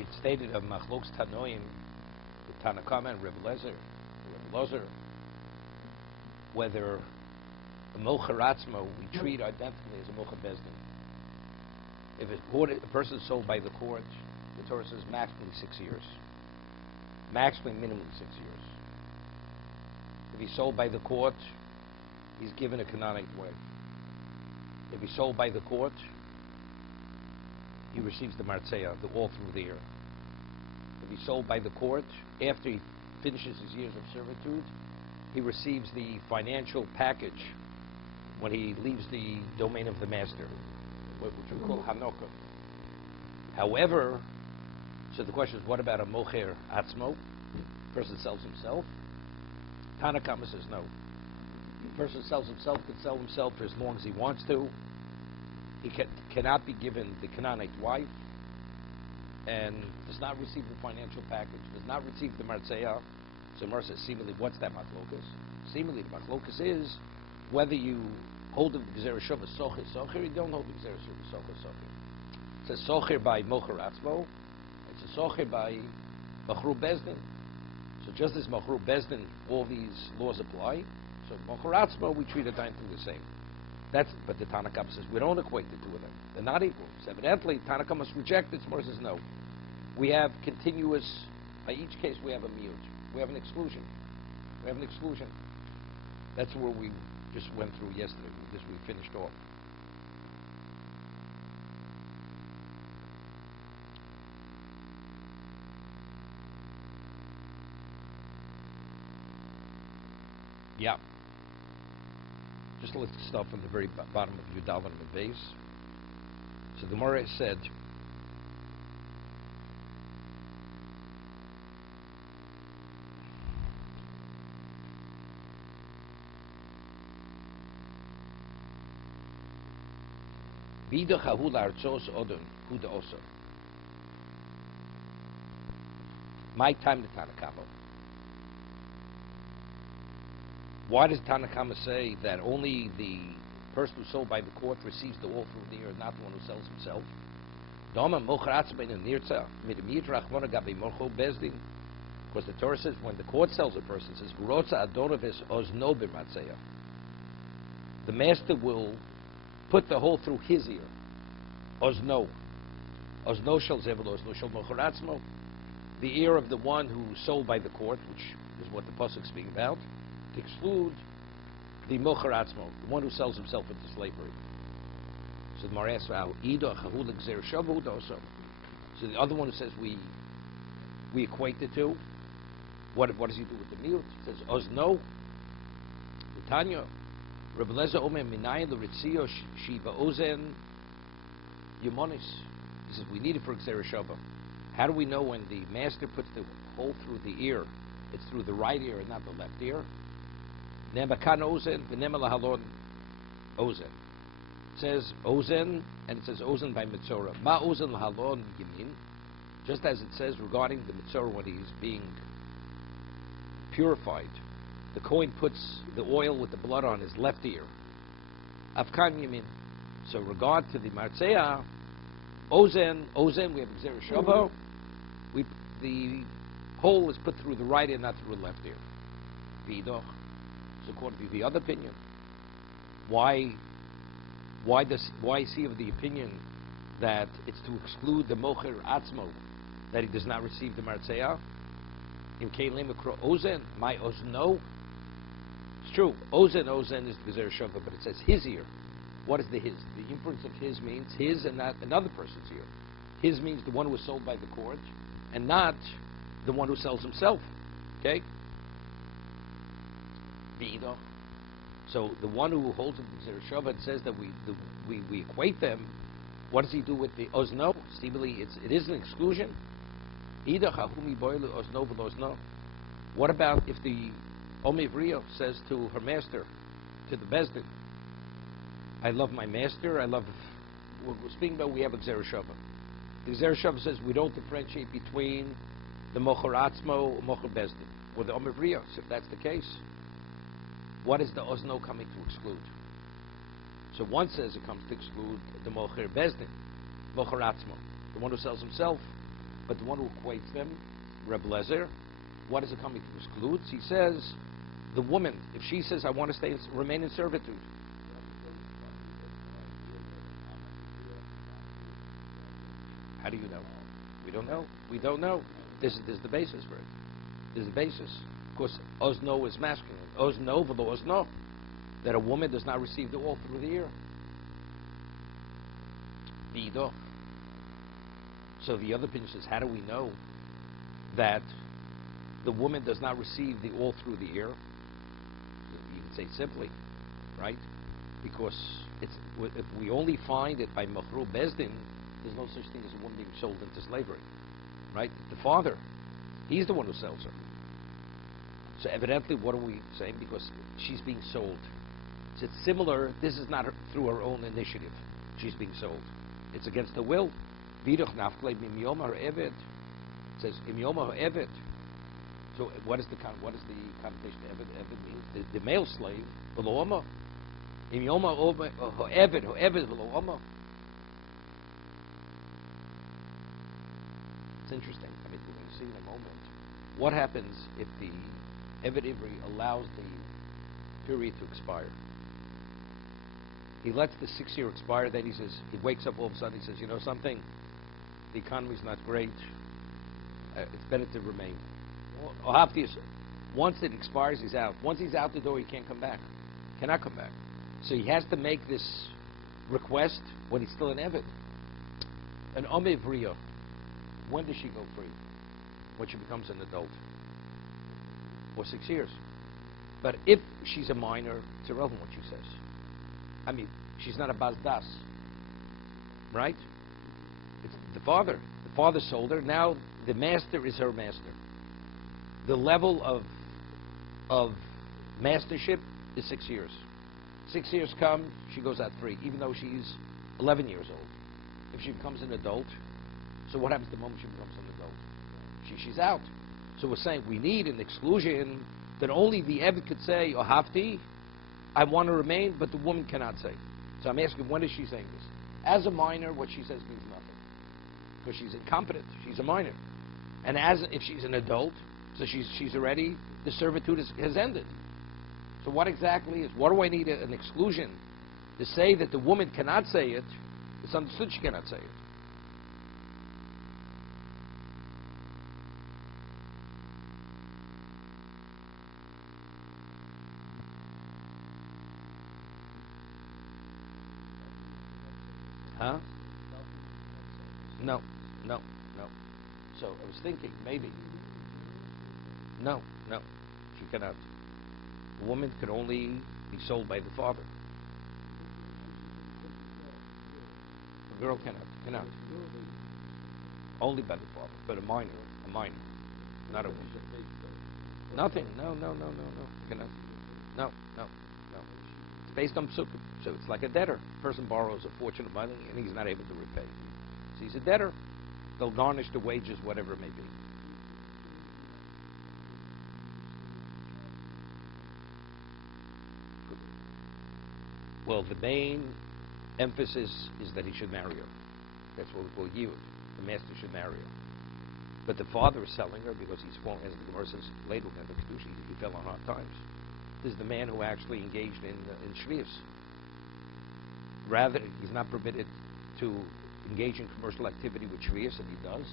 we'd stated of Machlokes Tanoim, the Tanakama and Rebbe Lozer, whether a Mocher Atzmo we treat identically as a Mocher Bezdin. If a person is sold by the court, the Torah says maximally 6 years. Maximally, minimally 6 years. If he's sold by the court, he's given a canonic wife. If he's sold by the court, he receives the martzeya, all through the year. If he's sold by the court, after he finishes his years of servitude, he receives the financial package when he leaves the domain of the master, which we call Hanoka. However, so the question is, what about a Mocher Atzmo? The person sells himself. Tanakama says no. The person sells himself, can sell himself for as long as he wants to. He cannot be given the canonic wife, and does not receive the financial package, does not receive the martzeya. So Mar says, seemingly, what's that machlokas? Seemingly, the machlokas is whether you hold the Gezerah Shava Socher Socher, or you don't hold the Gezerah Shava Socher Socher. It's a Socher by Mocher Atzmo, it's a Socher by Machru Bezdin. So just as Machru Bezdin, all these laws apply, so Mocher Atzmo, we treat it identically the same. But the Tanakam says we don't equate the two of them. They're not equal. So evidently, Tanakam must reject it. Smor says no. We have continuous, by each case we have a miyut. We have an exclusion. We have an exclusion. That's where we just went through yesterday, because we finished off. Yeah. Just let's start from the very bottom of Yudalvan and the base. So the Gemara said, Bida Chahul Artzos Odon Huda Oso. My time to Tanakama. Why does Tanakama say that only the person who's sold by the court receives the all through the year, not the one who sells himself? Because the Torah says when the court sells a person, it says the master will put the hole through his ear. Ozno. Ozno shel zevel, ozno shel mocher atzmo. The ear of the one who's sold by the court, which is what the pasuk is speaking about, to exclude the mocher atzmo, the one who sells himself into slavery. So the Gemara asks, so the other one who says we equate the two, what does he do with the miyut? He says, Ozno, Tanya, Rabbi Lezer Omer Minayin L'Ritzio Shiva Ozen Yamonis. He says, we need it for Gezerah Shava. How do we know when the master puts the hole through the ear, it's through the right ear and not the left ear? Nemakan Ozen, V'nema Lahalon Ozen. It says Ozen, and it says Ozen by Mitzorah. Ma Ozen Lahalon Yamin. Just as it says regarding the Mitzorah when he's being purified, the Kohen puts the oil with the blood on his left ear. Afkan Yamin. So regard to the Martzeya, Ozen, we have Gezerah Shava. The hole is put through the right ear, not through the left ear. V'idoch. So according to the other opinion, why is he of the opinion that it's to exclude the Mocher Atzmo, that he does not receive the Martzeya? In Kelim Akro Ozen, my Ozno. It's true, Ozen is the Gezerah Shava, but it says his ear. What is the his? The inference of his means his and not another person's ear. His means the one who was sold by the court, and not the one who sells himself. Okay? So the one who holds the Gezerah Shava says that we equate them. What does he do with the Ozno? Seemingly it is an exclusion. What about if the Omivriyo says to her master, to the Bezdin, I love my master, we're speaking about we have a Gezerah Shava. The Gezerah Shava says we don't differentiate between the Mocher Atzmo or Mocher Bezdin, or the Omivriyo. So if that's the case, what is the Ozno coming to exclude? So one says it comes to exclude the Mocher Bezdin, Mocher Atzmo, the one who sells himself, But the one who equates them, Reb Lezer, what is it coming to exclude? He says, the woman, if she says, I want to remain in servitude. How do you know? We don't know. We don't know. There's the basis for it. There's the basis. Of course, ozno is masculine. Ozno v'lo ozno. That a woman does not receive the all through the ear. Bido. So the other opinion says, how do we know that the woman does not receive the all through the ear? You can say simply, right? Because if we only find it by Machru Bezdin, there's no such thing as a woman being sold into slavery, right? The father, he's the one who sells her. So evidently, what are we saying? Because she's being sold. So it's similar. This is not through her own initiative. She's being sold. It's against her will. It says imyoma eved. So what is the connotation? Eved means the male slave. Imyoma eved. It's interesting. I mean, we're going to see in a moment what happens if the Eved Ivri allows the period to expire. He lets the 6 year expire, then he says, he wakes up all of a sudden, he says, you know something, the economy's not great, it's better to remain. Once it expires, he's out. Once he's out the door, he can't come back. Cannot come back. So he has to make this request when he's still an Eved. An Omivriya. When does she go free? When she becomes an adult. Or 6 years. But if she's a minor, it's irrelevant what she says. I mean, she's not a Bazdas. Right? It's the father. The father sold her. Now the master is her master. The level of mastership is 6 years. 6 years come, she goes out free, even though she's 11 years old. If she becomes an adult, so what happens the moment she becomes an adult? She's out. So we're saying we need an exclusion that only the Eved could say, or Hafti, I want to remain, but the woman cannot say. So I'm asking, when is she saying this? As a minor, what she says means nothing. Because she's incompetent. She's a minor. And if she's an adult, so she's already, the servitude has ended. So what exactly is, what do I need an exclusion to say that the woman cannot say it? It's understood she cannot say it. Huh? No. So I was thinking, maybe. No. She cannot. A woman can only be sold by the father. A girl cannot. Only by the father, but a minor, not a woman. Nothing. No. Cannot. No. It's based on psukim. So it's like a debtor. A person borrows a fortune of money and he's not able to repay. So he's a debtor. They'll garnish the wages, whatever it may be. Well, the main emphasis is that he should marry her. That's what we call yiyud. The master should marry her. But the father is selling her because he's fallen, as the Gemara says later in the kiddushin, he fell on hard times. This is the man who actually engaged in shvius. Rather, he's not permitted to engage in commercial activity with shvius, and he does.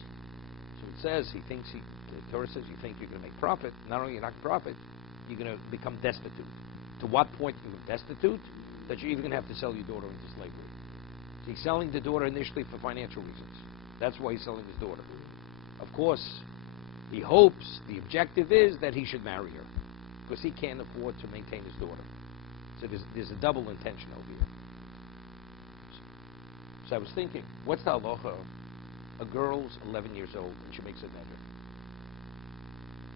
So it says, the Torah says, you think you're going to make profit. Not only you're not going to profit, you're going to become destitute. To what point you become destitute? That you're even going to have to sell your daughter into slavery. So he's selling the daughter initially for financial reasons. That's why he's selling his daughter. Of course, he hopes, the objective is that he should marry her, because he can't afford to maintain his daughter. So there's a double intention over here. So I was thinking, what's the halacha? A girl's 11 years old and she makes a neder.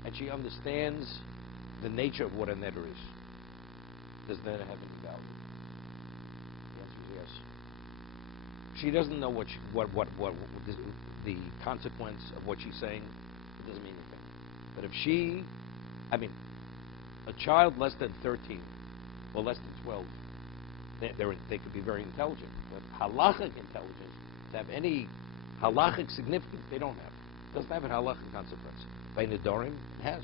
And she understands the nature of what a neder is. Does neder have any value? The answer is yes. She doesn't know what the consequence of what she's saying. It doesn't mean anything. But if a child less than 13 or less than 12, they could be very intelligent. But halachic intelligence, to have any halachic significance, they don't have. Doesn't have an halachic consequence. By Nedarim, it has.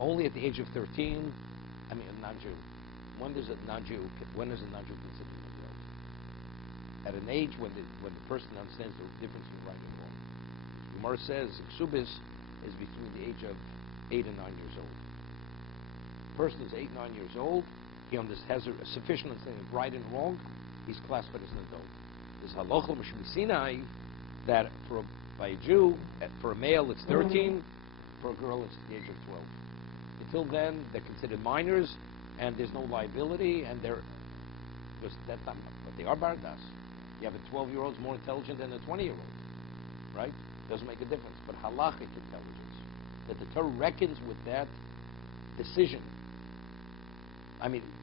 Only at the age of 13, a non-Jew. When is a non-Jew considered an adult? At an age when the person understands the difference between right and wrong. Gemara says Ksubis is between the age of 8 and 9 years old. The person is 8, 9 years old. He has a sufficient understanding of right and wrong. He's classified as an adult. There's halacha Mishum Sinai that by a Jew, for a male it's 13, for a girl it's the age of 12. Until then, they're considered minors, and there's no liability, and that's not, but they are bardas. You have a 12-year-old more intelligent than a 20-year-old, right? Doesn't make a difference. But halachic intelligence, that the Torah reckons with that decision.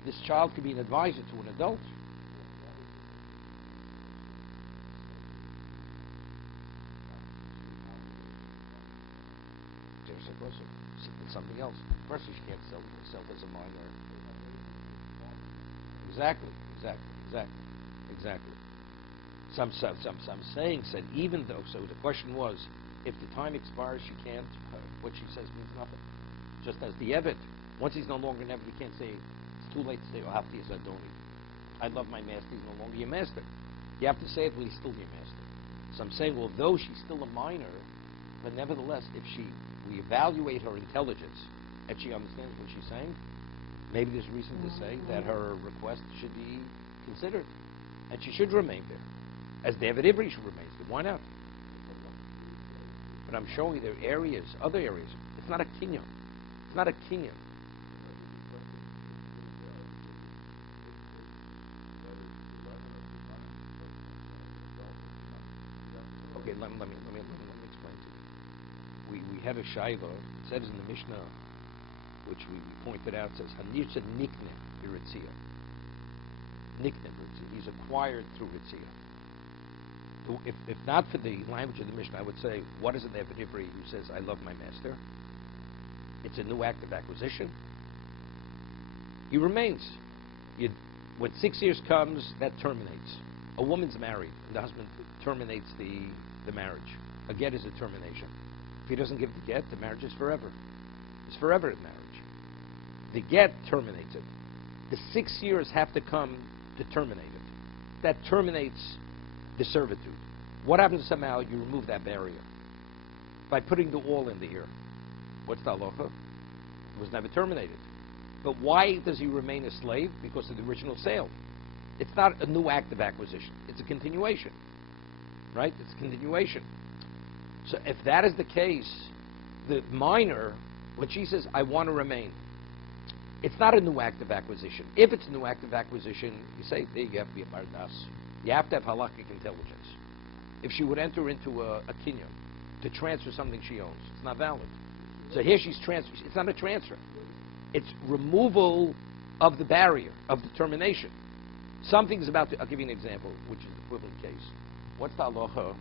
This child could be an advisor to an adult. It's something else. First, you can't sell yourself as a minor. Exactly. Some saying said even though. So the question was, if the time expires, she can't. What she says means nothing. Just as the Eved, once he's no longer an Eved, you can't say it's too late to say Ohafti is Adoni. I love my master. He's no longer your master. You have to say it when he's still your master. So I'm saying, well, though she's still a minor, but nevertheless, if we evaluate her intelligence and she understands what she's saying, maybe there's reason to say that her request should be considered, and she should remain there, as David Ivri should remain there. Why not? But I'm showing you there are areas, other areas. It's not a kinyan. It's not a kinyan. Okay, let me explain to you. We have a shayla. It says in the Mishnah, which we pointed out, says Hanirsa Nikne Biritzia. Nikne Biritzia. He's acquired through Ritzia. If not for the language of the Mishnah, I would say, what is it there for Ivri who says, I love my master? It's a new act of acquisition. He remains. When 6 years comes, that terminates. A woman's married, and the husband terminates the marriage. A get is a termination. If he doesn't give the get, the marriage is forever. It's forever in marriage. The get terminates it. The 6 years have to come to terminate it. That terminates the servitude. What happens if somehow you remove that barrier? By putting the all in the ear. What's the halacha? It was never terminated. But why does he remain a slave? Because of the original sale. It's not a new act of acquisition. It's a continuation. Right? It's a continuation. So if that is the case, the minor, when she says, I want to remain, it's not a new act of acquisition. If it's a new act of acquisition, you say, there you have to be a bardas. You have to have halakhic intelligence. If she would enter into a kinyan to transfer something she owns, it's not valid. So here she's transferring. It's not a transfer. It's removal of the barrier, of determination. Something's about to, I'll give you an example, which is the equivalent case. What's the halacha?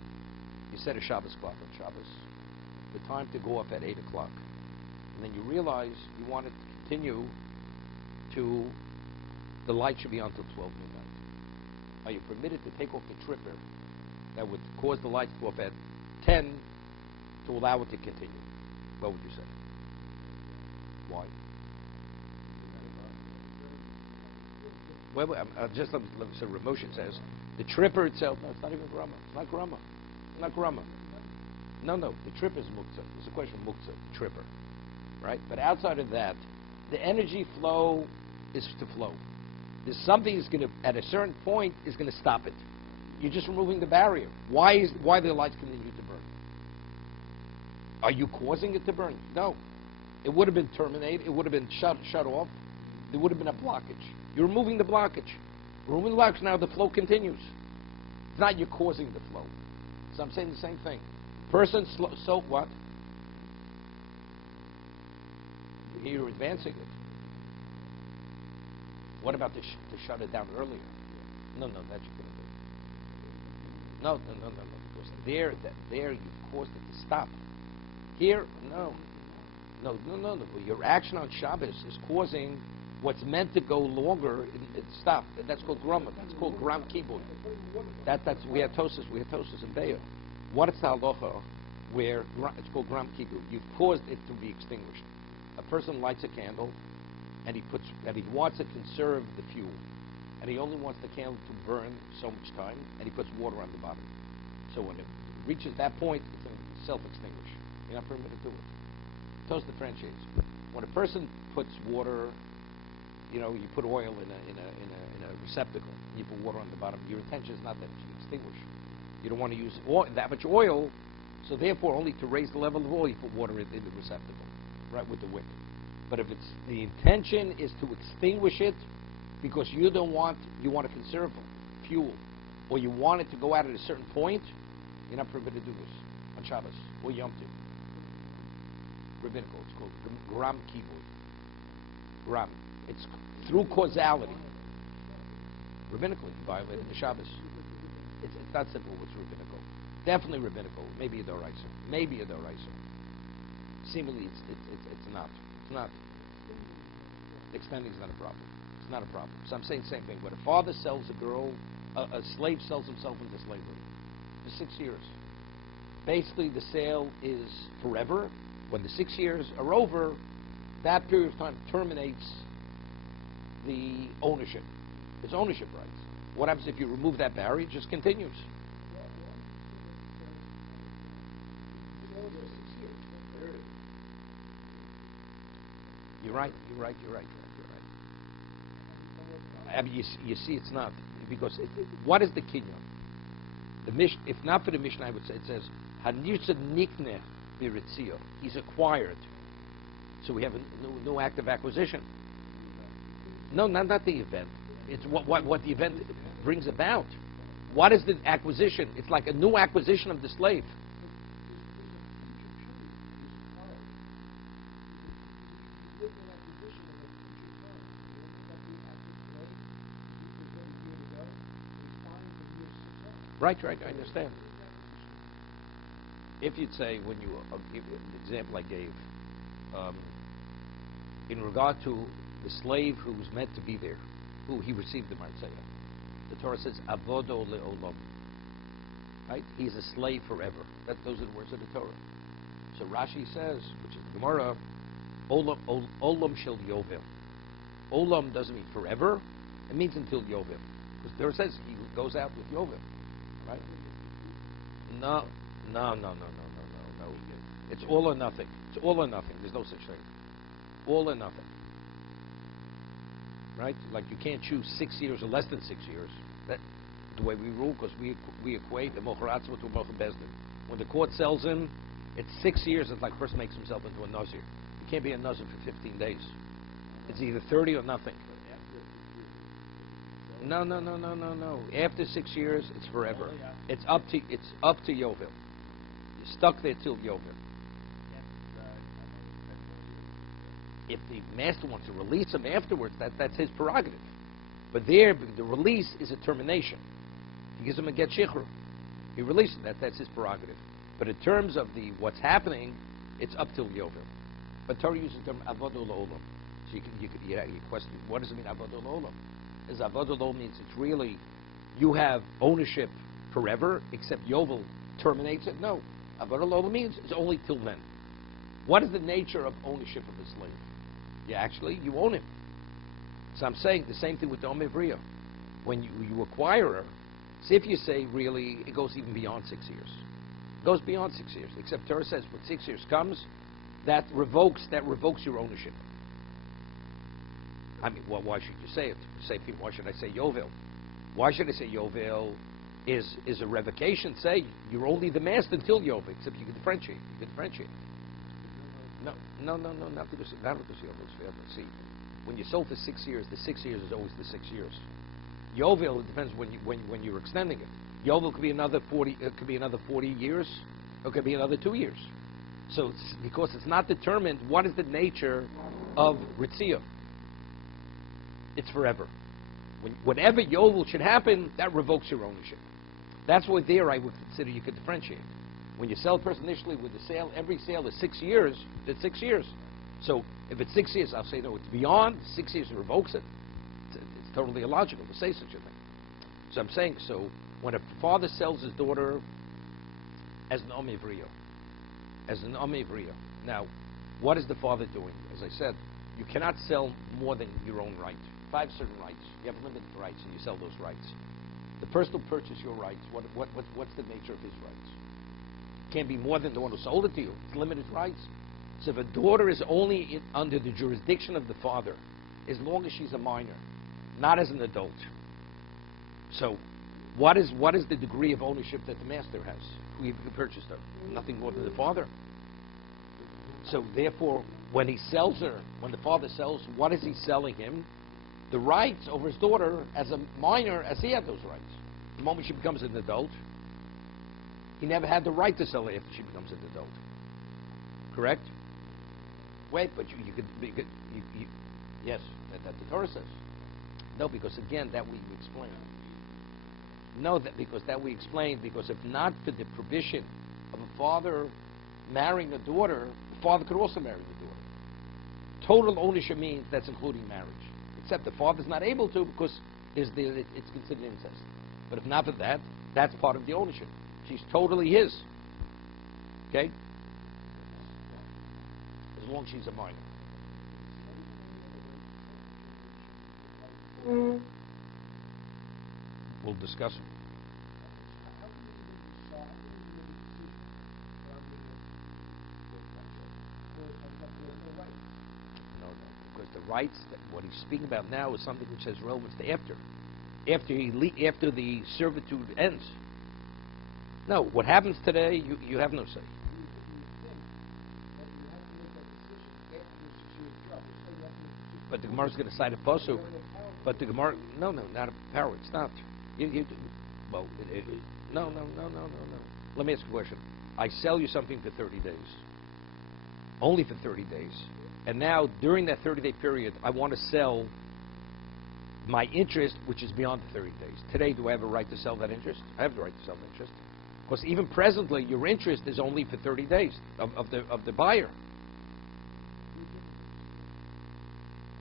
You set a Shabbos clock on Shabbos. The time to go up at 8 o'clock. And then you realize you want it to continue to, the light should be on until 12 midnight. Are you permitted to take off the tripper that would cause the lights to go up at 10 to allow it to continue? What would you say? Why? Well, just let me say, Ramoshan says, the tripper itself, no, it's not even grama. It's not grama. It's not grama. No, the tripper is muktzah. It's a question of muktzah, tripper. Right? But outside of that, the energy flow is to flow. There's something that's going to, at a certain point, is going to stop it. You're just removing the barrier. Why the lights continue to burn? Are you causing it to burn? No. It would have been terminated. It would have been shut off. There would have been a blockage. You're removing the blockage. Removing the blockage, now the flow continues. It's not you causing the flow. So I'm saying the same thing. Person, so what? You're advancing it. What about to shut it down earlier? No, that you couldn't do. No. Because there you've caused it to stop. Here, no. Your action on Shabbos is causing What's meant to go longer, it stop. That's called grama. That's called gram kibud. We have tosis in Be'er. What is the halacha where it's called gram kibud? You've caused it to be extinguished. A person lights a candle, and he wants to conserve the fuel, and he only wants the candle to burn so much time, and he puts water on the bottom. So when it reaches that point, it's going to self-extinguish. You're not permitted to do it. Toast differentiates. When a person puts water, you put oil in a receptacle, and you put water on the bottom, your intention is not that it should extinguish. You don't want to use that much oil, so therefore only to raise the level of oil, you put water in the receptacle, right, with the wick. But if the intention is to extinguish it because you want to conserve fuel, or you want it to go out at a certain point, you're not permitted to do this on Shabbos or Yom Tov. Rabbinical, it's called gram kibud. Gram. It's through causality. Rabbinically, you violated the Shabbos. It's not simple what's rabbinical. Definitely rabbinical. Maybe a doraisa. Maybe a doraisa. Seemingly, it's not. It's not. Extending is not a problem. It's not a problem. So I'm saying the same thing. When a father sells a girl, a slave sells himself into slavery for 6 years. Basically, the sale is forever. When the 6 years are over, that period of time terminates the ownership. It's ownership rights. What happens if you remove that barrier? It just continues. You're right. I mean, you see, it's not, because what is the kinyan? If not for the Mishnah, I would say it says Hanirsa nikneh biritzio. He's acquired. So we have a new act of acquisition. No, not the event. It's what the event brings about. What is the acquisition? It's like a new acquisition of the slave. Right, I understand. If you'd say, when you give the example I gave, in regard to the slave who's meant to be there, who he received the martzeiah, the Torah says, avodo le'olam. Right? He's a slave forever. Those are the words of the Torah. So Rashi says, which is the Gemara, olam shel yovel. Olam doesn't mean forever. It means until yovel. Because the Torah says he goes out with yovel. Right? No. It's all or nothing. It's all or nothing. There's no such thing. All or nothing. Right? Like you can't choose 6 years or less than 6 years. That's the way we rule, because we equate the mocharatzah to mochar bezdin. When the court sells him, it's 6 years. It's like a person makes himself into a nazir. You can't be a nazir for 15 days. It's either 30 or nothing. No. After 6 years, it's forever. It's up to Yovel. You're stuck there till Yovel. If the master wants to release him afterwards, that's his prerogative. But there, the release is a termination. He gives him a get shichur. He releases that's his prerogative. But in terms of what's happening, it's up till Yovel. But Torah uses the term avodah l'olam. So you question, what does it mean avodah l'olam? As avodah l'olam means it's really, you have ownership forever, except Yovel terminates it. No. Avodah l'olam means it's only till then. What is the nature of ownership of a slave? You own him. So I'm saying the same thing with the Omer Bria. When you acquire her, see if you say really it goes even beyond 6 years. It goes beyond 6 years. Except Torah says when 6 years comes, that revokes your ownership. I mean, well, why should you say it? Say people, why should I say Yovel? Why should I say Yovel is a revocation? Say you're only the master until Yovel, except you can differentiate. No, not because Yovel. See, when you sold for 6 years, the 6 years is always the 6 years. Yovel, it depends when you're extending it. Yovel could be another 40. It could be another 40 years. Or it could be another 2 years. So because it's not determined, what is the nature of Ritziyah? It's forever. Whatever Yovel should happen, that revokes your ownership. That's why there I would consider you could differentiate. When you sell a person initially with the sale, every sale is 6 years. It's 6 years. So if it's 6 years, I'll say no. It's beyond 6 years. It revokes it. It's totally illogical to say such a thing. So I'm saying, so when a father sells his daughter as an omivrio, now, what is the father doing? As I said, you cannot sell more than your own right. 5 certain rights. You have limited rights, and you sell those rights. The person who purchased your rights, what's the nature of his rights? Can't be more than the one who sold it to you. It's limited rights. So if a daughter is only under the jurisdiction of the father, as long as she's a minor, not as an adult. So what is the degree of ownership that the master has, who purchased her? Nothing more than the father. So therefore, when he sells her, when the father sells, what is he selling him? The rights over his daughter as a minor, as he had those rights. The moment she becomes an adult, he never had the right to sell her after she becomes an adult. Correct? Wait, but you could yes, that the Torah says. No, because again, that we explained. No, because if not for the provision of a father marrying a daughter, the father could also marry the daughter. Total ownership means that's including marriage. Except the father's not able to because it's considered incest. But if not for that, that's part of the ownership. She's totally his. Okay? As long as she's a minor. We'll discuss it. No, because the rights, what he's speaking about now is something which has relevance to after the servitude ends. No, what happens today, you have no say. But the Gemara is going to cite a pasuk. But the Gemara, no, not a power. It's not. No. Let me ask a question. I sell you something for 30 days. Only for 30 days. And now, during that 30-day period, I want to sell my interest, which is beyond the 30 days. Today, do I have a right to sell that interest? I have the right to sell the interest. Because even presently, your interest is only for 30 days of the buyer.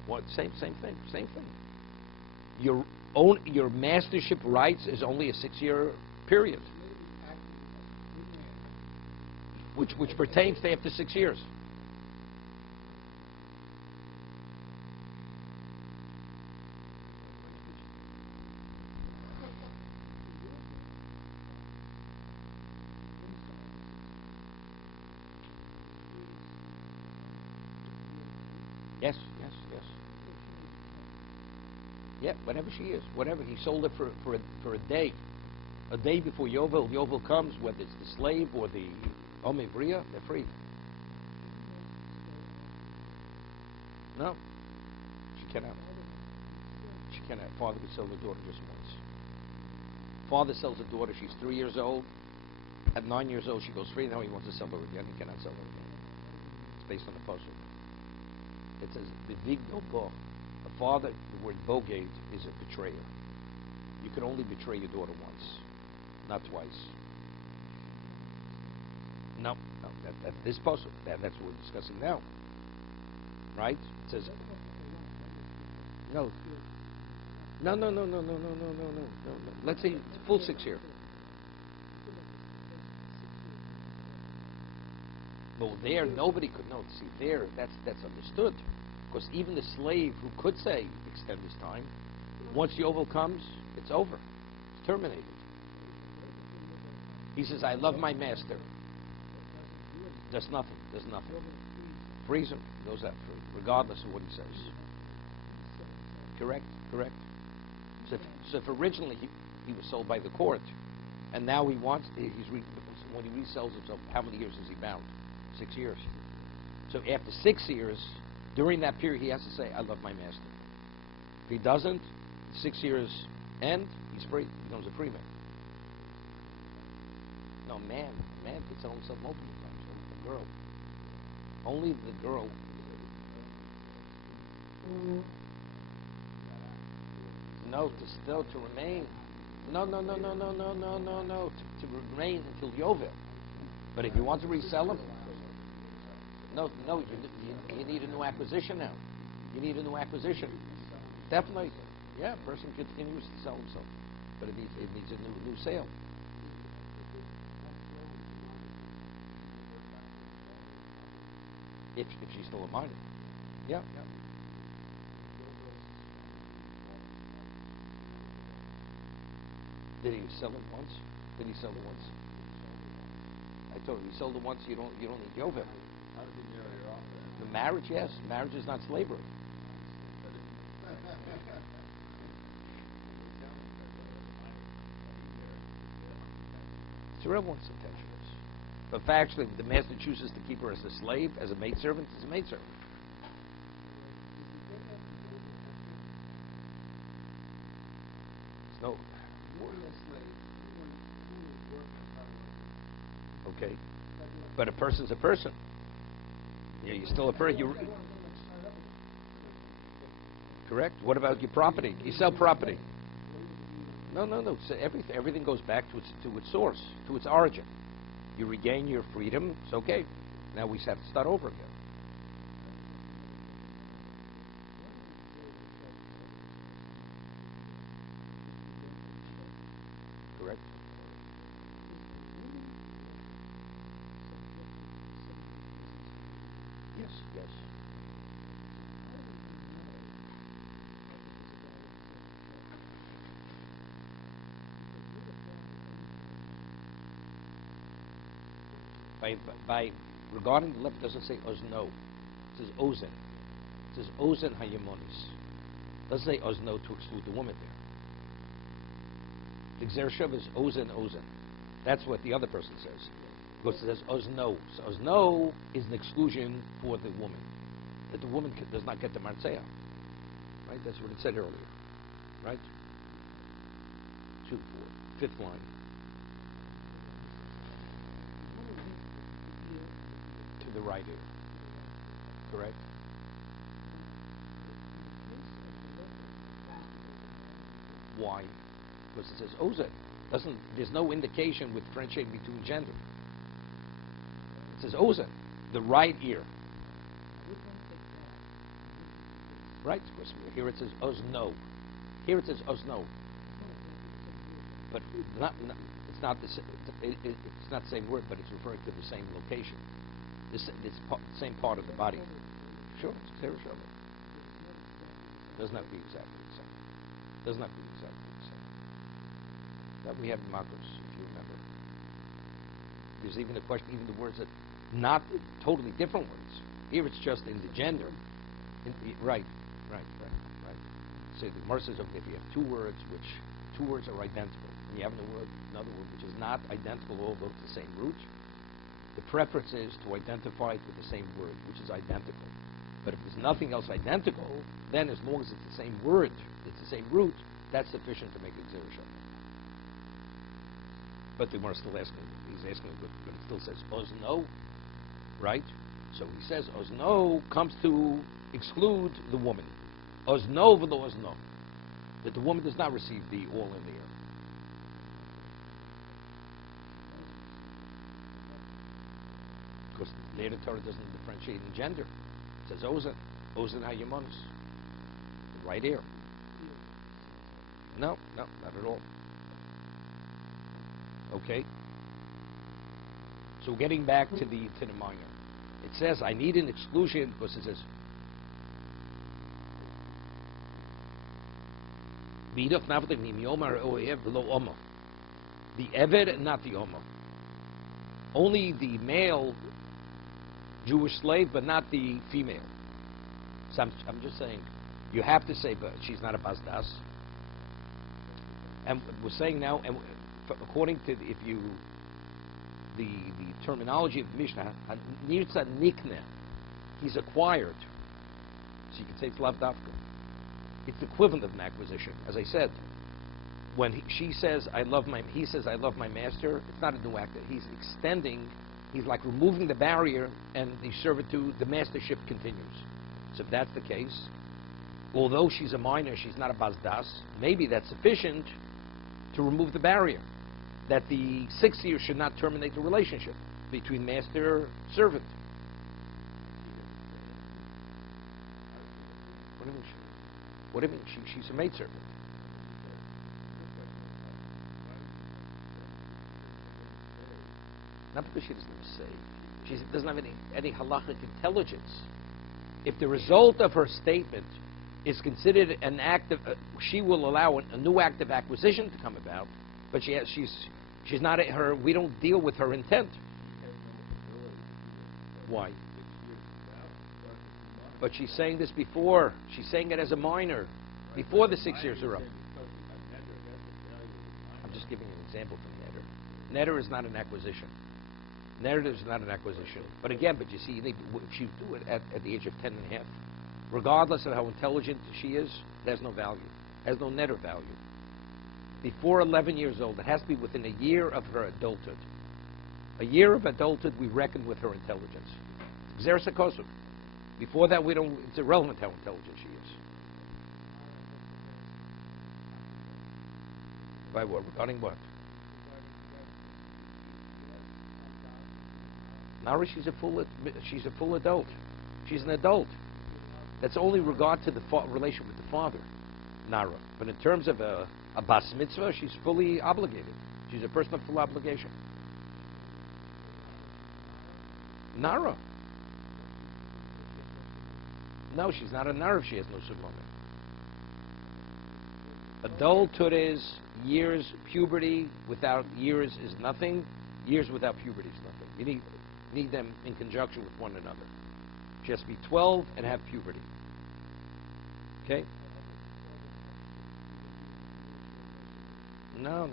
What? Same thing. Your mastership rights is only a 6-year period, which pertains to after 6 years. Yes. Yeah, whatever she is, whatever. He sold it for a day. A day before Yovel. Yovel comes, whether it's the slave or the Omivriya, they're free. No. She cannot. Father could sell the daughter just once. Father sells a daughter, she's 3 years old. At 9 years old, she goes free. Now he wants to sell her again. He cannot sell her again. It's based on the pasuk. It says, "B'vig no bo." A father, the word bogate, is a betrayer. You can only betray your daughter once, not twice. No, that's this pasuk. That's what we're discussing now. Right? It says, no. Let's say it's full 6 years. Well, there, nobody could know. See, there, that's understood. Because even the slave who could say, extend his time, once the Yovel comes, it's over. It's terminated. He says, I love my master. Does nothing. Frees him. Goes out free, regardless of what he says. Correct. So if originally he was sold by the court, and now he wants, when he resells himself, how many years is he bound? 6 years. So after 6 years, during that period, he has to say, I love my master. If he doesn't, 6 years end, he's free. He becomes a free man. No, man could sell himself multiple times. A girl. Only the girl. No, to remain. No. To remain until Yovel. But if you want to resell him, no. You need a new acquisition now. You need a new acquisition. Definitely. Yeah, a person continues to sell himself, but it needs a new sale. If she's still a minor. Yeah. Did he sell it once? Did he sell it once? I told him he sold it once. You don't need Yovim. How did he marry her off then? The marriage, yes. Marriage is not slavery. It's everyone's intentions. But factually, the master chooses to keep her as a slave, as a maidservant, as a maidservant. No. Okay. But a person's a person. Yeah, you're still a person. Correct. What about your property? You sell property. No. So everything goes back to its source, to its origin. You regain your freedom. It's okay. Now we have to start over again. Correct. Yes. By regarding the left, it doesn't say ozno. It says ozen. It says ozen hayemonis. It doesn't say ozno to exclude the woman there. The Xerishav is ozen. That's what the other person says. Because it says ozno. So ozno is an exclusion for the woman. That the woman does not get the martzeah. Right? That's what it said earlier. Right? 2, 4. 5th line. To the right ear. Correct? Why? Because it says ozen. There's no indication with differentiating between gender. It says ozen, the right ear. Right? Because here it says ozno. Here it says ozno. But it's not the same word, but it's referring to the same location. It's the same part of the body. Sure, it's clear. Doesn't have to be exactly the same. Doesn't have to be exactly the same. That we have in Makos, if you remember. There's even a question, even the words that not totally different words. Here it's just in the gender. Right. So the Gemara says, okay, if you have two words are identical, and you have another word which is not identical, all go to the same root, the preference is to identify it with the same word, which is identical. But if there's nothing else identical, then as long as it's the same word, it's the same root, that's sufficient to make it Xerishav. But the Gemara still he's asking, but it still says ozno, right? So he says ozno comes to exclude the woman. Ozno v'lo ozno. That the woman does not receive the all in the air. Because the later Torah doesn't differentiate in gender. It says ozen hayemonis. The right ear. No, not at all. Okay. So getting back to the minor. It says I need an exclusion because it says the Eved, not the Omer. Only the male Jewish slave, but not the female. So I'm just saying, you have to say, but she's not a Bazdas. And we're saying now, and according to the terminology of the Mishnah, Nirtza Nikne, he's acquired. So you can say it's Lavdavka. It's the equivalent of an acquisition. As I said, when she says, he says, I love my master, it's not a new act. He's extending, he's like removing the barrier, and the servitude, the mastership continues. So if that's the case, although she's a minor, she's not a Bazdas, maybe that's sufficient to remove the barrier. That the 6 years should not terminate the relationship between master and servant. What do you mean? She's a maidservant. Not because she doesn't say. She doesn't have any halachic intelligence. If the result of her statement is considered an act of, she will allow a new act of acquisition to come about, but she's not her. We don't deal with her intent. Why? But she's saying this before. She's saying it as a minor, before the 6 years are up. I'm just giving you an example from Neder. Neder is not an acquisition. Neder is not an acquisition. But again, you see, if you do it at the age of 10 and a half, regardless of how intelligent she is, it has no value. It has no Neder value. Before 11 years old, it has to be within a year of her adulthood. A year of adulthood, we reckon with her intelligence. Xeris HaKosov. Before that, it's irrelevant how intelligent she is. By what? Regarding what? Nara, she's a full adult. She's an adult. That's only regard to the relation with the father, Nara. But in terms of a bas mitzvah, she's fully obligated. She's a person of full obligation. Nara. No, she's not a Nara if she has no submona. Adulthood is years. Puberty without years is nothing. Years without puberty is nothing. You need them in conjunction with one another. She has to be 12 and have puberty. Okay? No.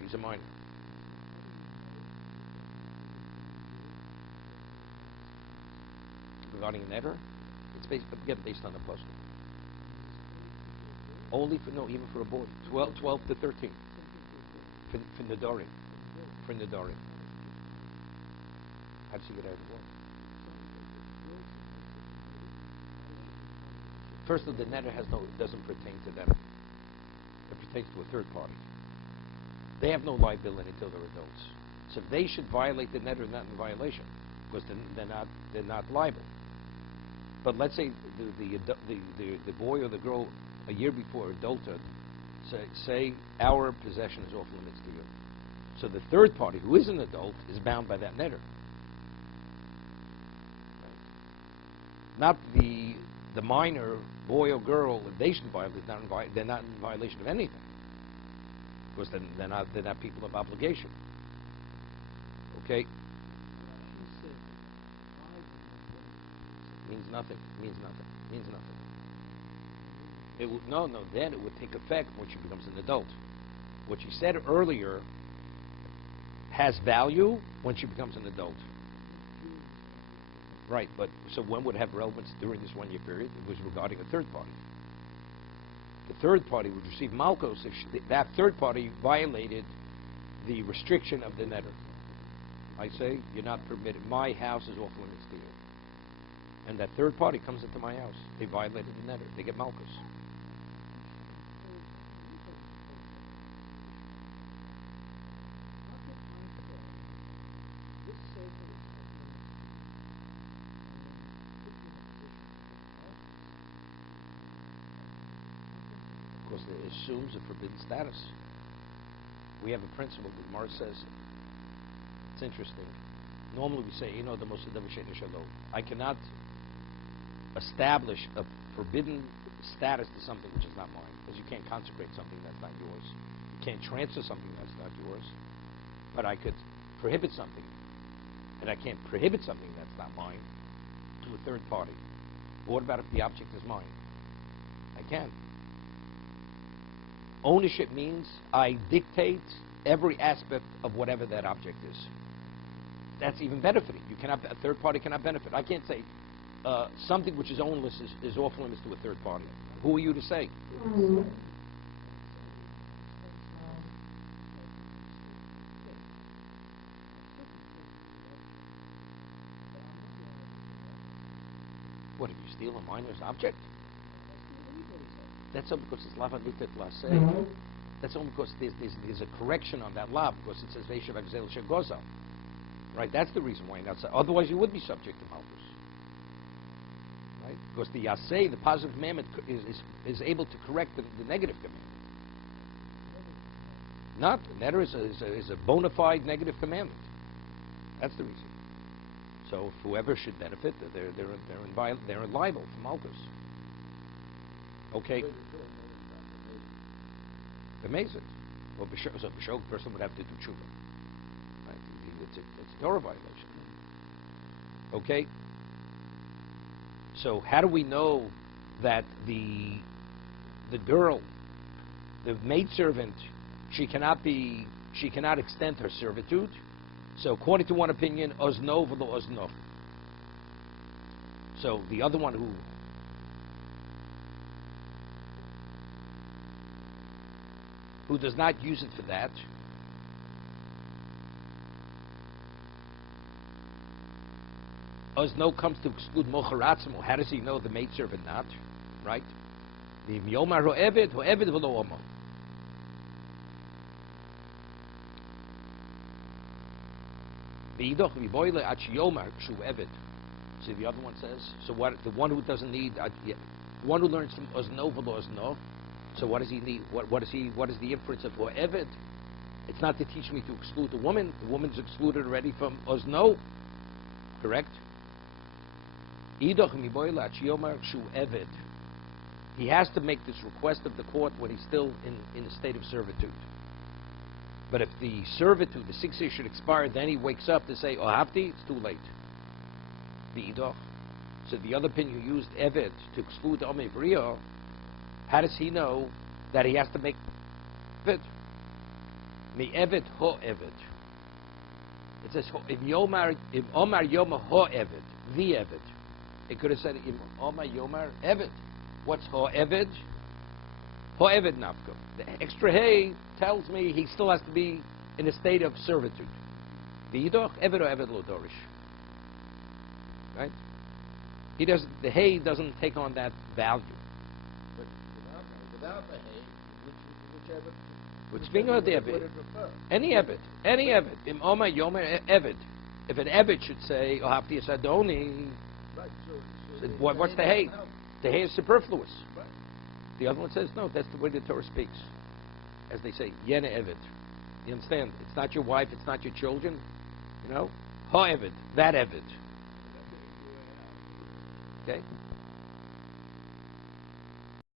She's a minor. Regarding a netter, it's based on the posting. Only even for a boy. 12 to 13. For Nadari. For Nadari. How does she get out of the war? First of all, the netter doesn't pertain to them. It pertains to a third party. They have no liability until they're adults. So if they should violate the netter, they're not in violation, because they're not liable. But let's say the boy or the girl a year before adulthood say our possession is off limits to you. So the third party, who is an adult, is bound by that netter. Not the minor boy or girl. If they should violate, they're not in violation of anything, because they're not people of obligation. Okay. Means nothing. Then it would take effect when she becomes an adult. What she said earlier has value when she becomes an adult. Right, but so when would it have relevance during this 1 year period? It was regarding a third party. The third party would receive malchus if that third party violated the restriction of the netter. I say, you're not permitted. My house is off limits to you. And that third party comes into my house. They violated the netter. They get malchus. Because it assumes a forbidden status. We have a principle that Gemara says. It's interesting. Normally we say, the most I cannot establish a forbidden status to something which is not mine, because you can't consecrate something that's not yours. You can't transfer something that's not yours. But I could prohibit something, and I can't prohibit something that's not mine to a third party. But what about if the object is mine? I can. Ownership means I dictate every aspect of whatever that object is. That's even benefiting. A third party cannot benefit. I can't say something which is ownless is off limits to a third party. Who are you to say? What, if you steal a minor's object? That's only because it's lava litet laseh. That's only because there's a correction on that lav, because it says veishav agzel shegoza. Right, that's the reason why. Otherwise, you would be subject to malchus. right? Because the Yaseh, the positive commandment, is able to correct the negative commandment. Not netter is a bona fide negative commandment. That's the reason. So if whoever should benefit, they're liable for malchus. Okay. Amazing. Well, so the person would have to do tshuva. Right? It's a Torah violation. Okay. So how do we know that the girl, the maidservant, she cannot extend her servitude? So according to one opinion, ozno v'lo ozno. So the other one who does not use it for that, ozno comes to exclude mocharatzmo. How does he know the maidservant not? Right? The yomar ho'eved v'lo omo. So the other one says, so what? The one who doesn't need, the one who learns from ozno v'lo ozno. So what does he need? What is the inference of ho'eved? It's not to teach me to exclude the woman. The woman's excluded already from ozno. Correct? He has to make this request of the court when he's still in a state of servitude. But if the servitude, the 6 years should expire, then he wakes up to say, oh, hafti, it's too late. The idoch. So the other opinion who used evet to exclude Omei Brio, how does he know that he has to make evet? Me evet ho evet. It says, if Omar Yoma ho evet, the evet. It could have said, if Omar Yomar evet. What's ho evet? Ho evet nafko. The extra hey tells me he still has to be in a state of servitude. The idoch evet or evet lo dorish. Right? He doesn't. The hay doesn't take on that value. But without the hay, whichever. Which finger the evet? Any evet. Any evet. Im Oma Yomer evet. If an evet should say, "Oh, hafti asadoni," Right. So what's the hay? The hay is superfluous. Right. The other one says, no, that's the way the Torah speaks. As they say, Yena evet. You understand? It's not your wife, it's not your children. You know? Ha evet. That evet. Okay?